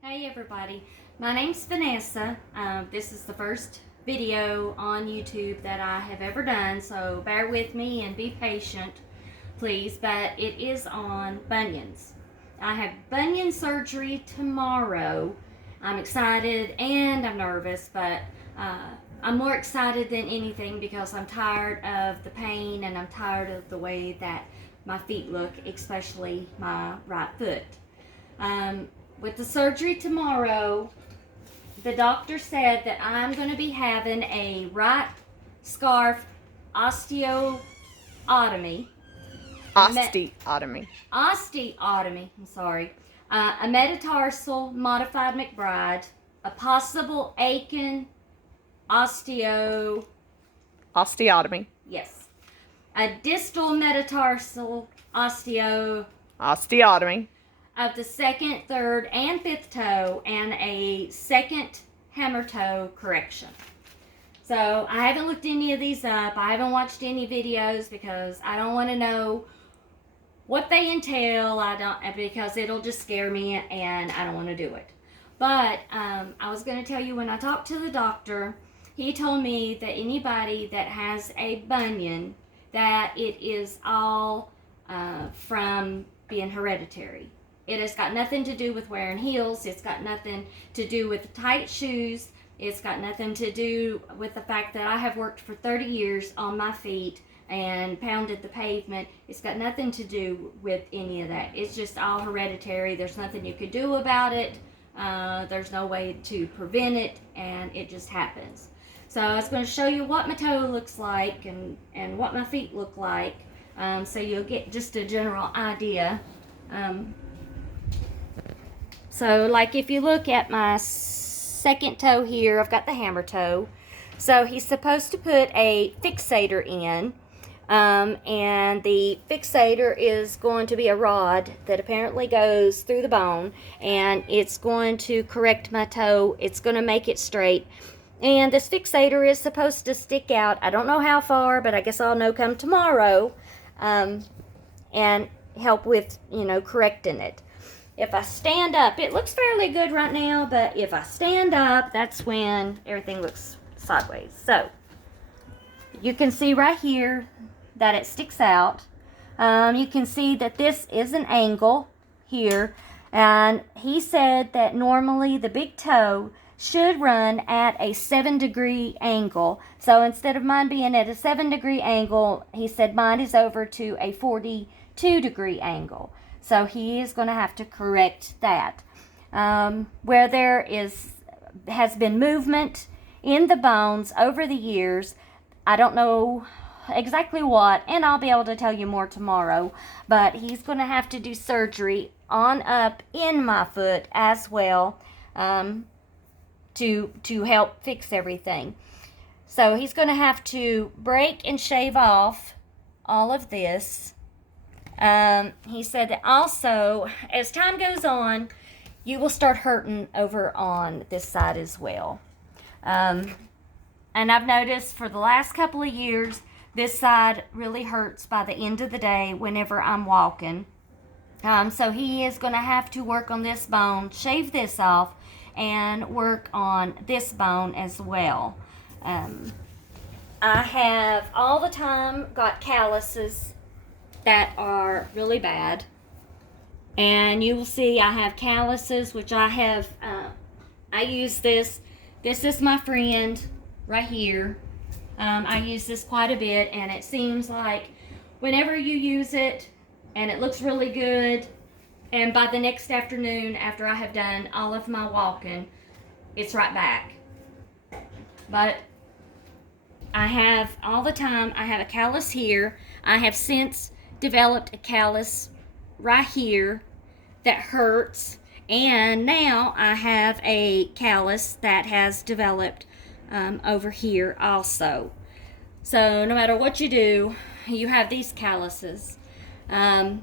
Hey everybody, my name's Vanessa. This is the first video on YouTube that I have ever done, so bear with me and be patient, please. But it is on bunions. I have bunion surgery tomorrow. I'm excited and I'm nervous, but I'm more excited than anything because I'm tired of the pain and I'm tired of the way that my feet look, especially my right foot. With the surgery tomorrow, the doctor said that I'm going to be having a right scarf osteotomy. Osteotomy. Osteotomy, I'm sorry. A metatarsal modified McBride, a possible Aiken Osteotomy. yes. A distal metatarsal Osteotomy. of the second, third, and fifth toe, and a second hammer toe correction. So I haven't looked any of these up. I haven't watched any videos because I don't want to know what they entail. Because it'll just scare me and I don't want to do it. But I was going to tell you, when I talked to the doctor, he told me that anybody that has a bunion, that it is all from being hereditary. It has got nothing to do with wearing heels. It's got nothing to do with tight shoes. It's got nothing to do with the fact that I have worked for 30 years on my feet and pounded the pavement. It's got nothing to do with any of that. It's just all hereditary. There's nothing you could do about it. There's no way to prevent it, and it just happens. So I was going to show you what my toe looks like and what my feet look like, so you'll get just a general idea. So like if you look at my second toe here, I've got the hammer toe. So he's supposed to put a fixator in, and the fixator is going to be a rod that apparently goes through the bone, and it's going to correct my toe. It's going to make it straight. And this fixator is supposed to stick out. I don't know how far, but I guess I'll know come tomorrow, and help with, correcting it. If I stand up, it looks fairly good right now, but if I stand up, that's when everything looks sideways. So, you can see right here that it sticks out. You can see that this is an angle here, and he said that normally the big toe should run at a 7-degree angle. So instead of mine being at a 7-degree angle, he said mine is over to a 42-degree angle. So he is going to have to correct that. Where there has been movement in the bones over the years, I don't know exactly what, and I'll be able to tell you more tomorrow, but he's going to have to do surgery on up in my foot as well, to help fix everything. So he's going to have to break and shave off all of this. He said that also, as time goes on, you will start hurting over on this side as well. And I've noticed for the last couple of years, this side really hurts by the end of the day whenever I'm walking. So he is going to have to work on this bone, shave this off, and work on this bone as well. I have all the time got calluses that are really bad, and you will see I have calluses, which I have, I use this is my friend right here. I use this quite a bit, and it seems like whenever you use it and it looks really good, and by the next afternoon after I have done all of my walking, it's right back. But I have all the time, I have a callus here. I have since developed a callus right here that hurts, and now I have a callus that has developed over here also. So no matter what you do, you have these calluses. I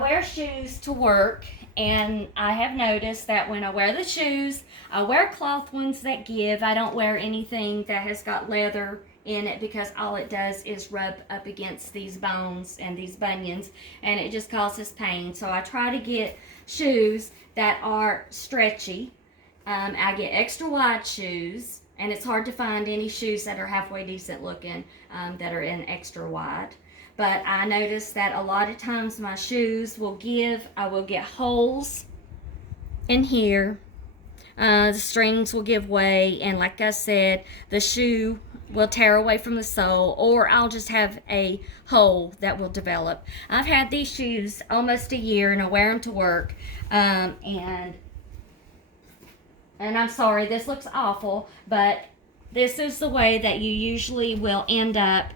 wear shoes to work, and I have noticed that when I wear the shoes, I wear cloth ones that give. I don't wear anything that has got leather in it, because all it does is rub up against these bones and these bunions, and it just causes pain. So I try to get shoes that are stretchy. I get extra wide shoes, and it's hard to find any shoes that are halfway decent looking that are in extra wide. But I notice that a lot of times my shoes I will get holes in here. The strings will give way, and like I said, the shoe will tear away from the sole, or I'll just have a hole that will develop. I've had these shoes almost a year, and I wear them to work, and I'm sorry, this looks awful, but this is the way that you usually will end up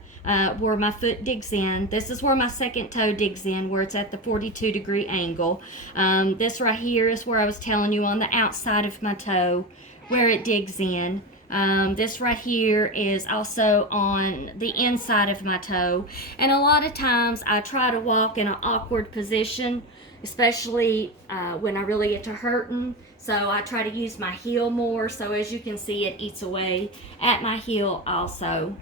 where my foot digs in. This is where my second toe digs in, where it's at the 42-degree angle. This right here is where I was telling you, on the outside of my toe, where it digs in. This right here is also on the inside of my toe. And a lot of times I try to walk in an awkward position, especially when I really get to hurting. So I try to use my heel more. So as you can see, it eats away at my heel also.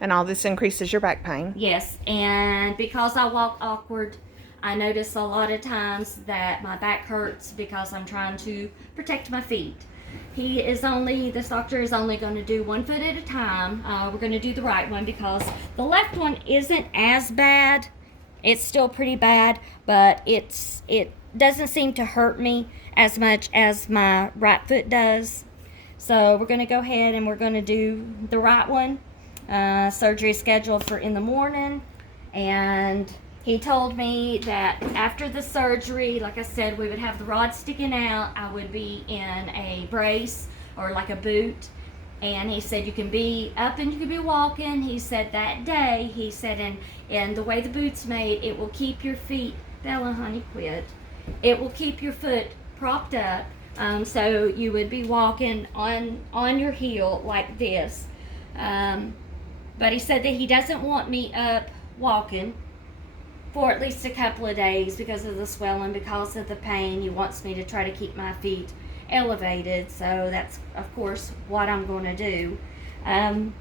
And all this increases your back pain. Yes, and because I walk awkward, I notice a lot of times that my back hurts because I'm trying to protect my feet. This doctor is only going to do one foot at a time. We're going to do the right one because the left one isn't as bad. It's still pretty bad, but it doesn't seem to hurt me as much as my right foot does. So we're going to go ahead and we're going to do the right one. Surgery is scheduled for in the morning, and he told me that after the surgery, like I said, we would have the rod sticking out. I would be in a brace or like a boot, and he said you can be up and you can be walking. He said that day, he said, and the way the boot's made, it will keep your feet, Bella, honey, quit. It will keep your foot propped up, so you would be walking on your heel like this. But he said that he doesn't want me up walking for at least a couple of days because of the swelling, because of the pain. He wants me to try to keep my feet elevated. So that's, of course, what I'm going to do. And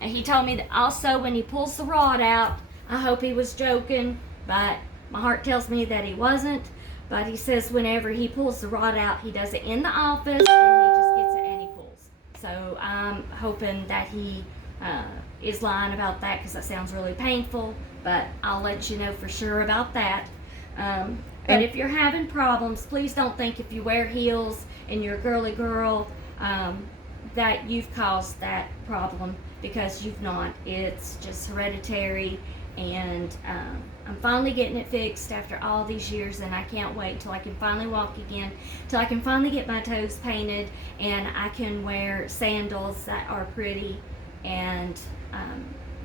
he told me that also when he pulls the rod out, I hope he was joking, but my heart tells me that he wasn't. But he says whenever he pulls the rod out, he does it in the office, and he just gets it and he pulls. So I'm hoping that he is lying about that, because that sounds really painful, but I'll let you know for sure about that. But if you're having problems, please don't think if you wear heels and you're a girly girl that you've caused that problem, because you've not. It's just hereditary, and I'm finally getting it fixed after all these years, and I can't wait till I can finally walk again, till I can finally get my toes painted and I can wear sandals that are pretty and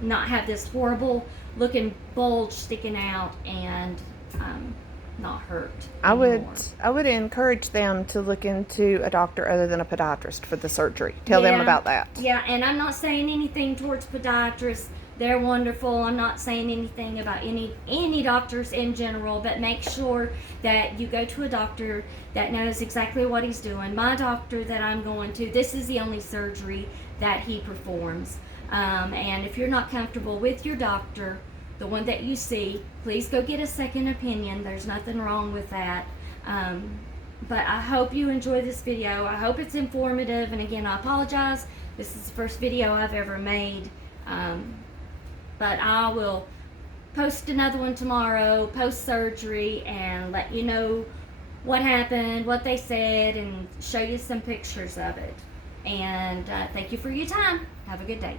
not have this horrible looking bulge sticking out and not hurt anymore. I would encourage them to look into a doctor other than a podiatrist for the surgery. Tell them about that. Yeah, and I'm not saying anything towards podiatrists. They're wonderful. I'm not saying anything about any doctors in general, but make sure that you go to a doctor that knows exactly what he's doing. My doctor that I'm going to, this is the only surgery that he performs. And if you're not comfortable with your doctor, the one that you see, please go get a second opinion. There's nothing wrong with that. But I hope you enjoy this video. I hope it's informative. And again, I apologize. This is the first video I've ever made. But I will post another one tomorrow, post-surgery, and let you know what happened, what they said, and show you some pictures of it. And thank you for your time. Have a good day.